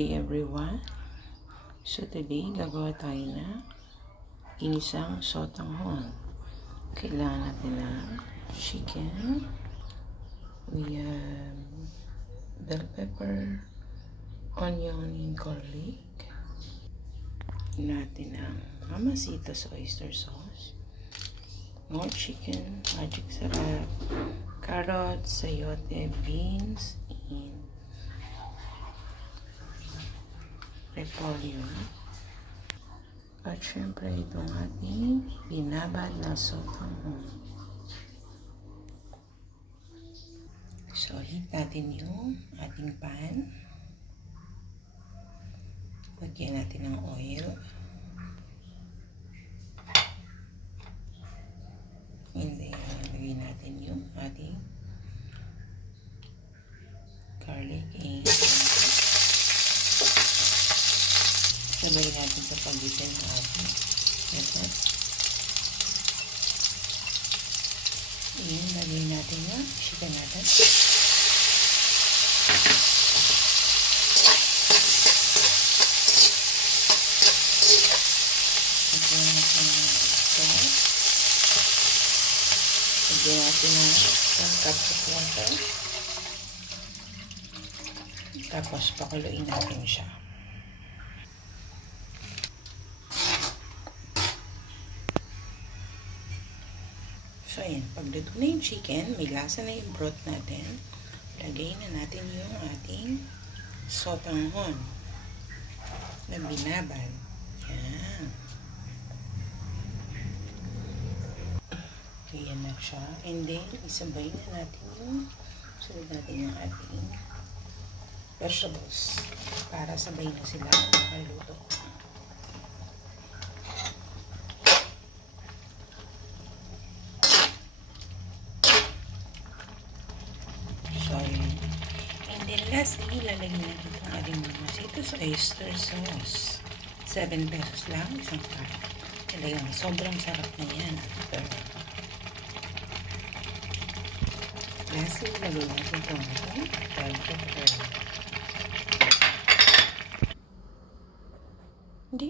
Hey everyone, so today gagawa tayo na inisang sotanghon. Kailangan natin ng chicken, we have bell pepper, onion and garlic, natin ng Mamacitas oyster sauce, more chicken, magic sarap, carrots, sayote, beans, and repolyo. At syempre itong ating binabad na sotanghon. So heat natin yung ating pan. Lagyan natin ng oil. And then lagyan natin yung ating garlic and sabay natin sa pagitan ng ating pepper. And lagyan natin yung chicken natin. Lagyan natin yung sauce. Lagyan natin ng 1 cup of water. Tapos pakuluin natin siya. So, ayan. Pagluto na yung chicken, may lasa na yung broth natin. Lagay na natin yung ating sotanghon na binabad. Yan. Okay, yan na siya. And then, isabay na natin yung sunod natin yung ating vegetables para sabay na sila makaluto. And then lastly, lalagyan natin itong ating Mamacitas oyster sauce. 7 pesos lang, isang pack. Talagang sobrang sarap na yan. Lastly, lagyan natin itong ating bell pepper. Hindi.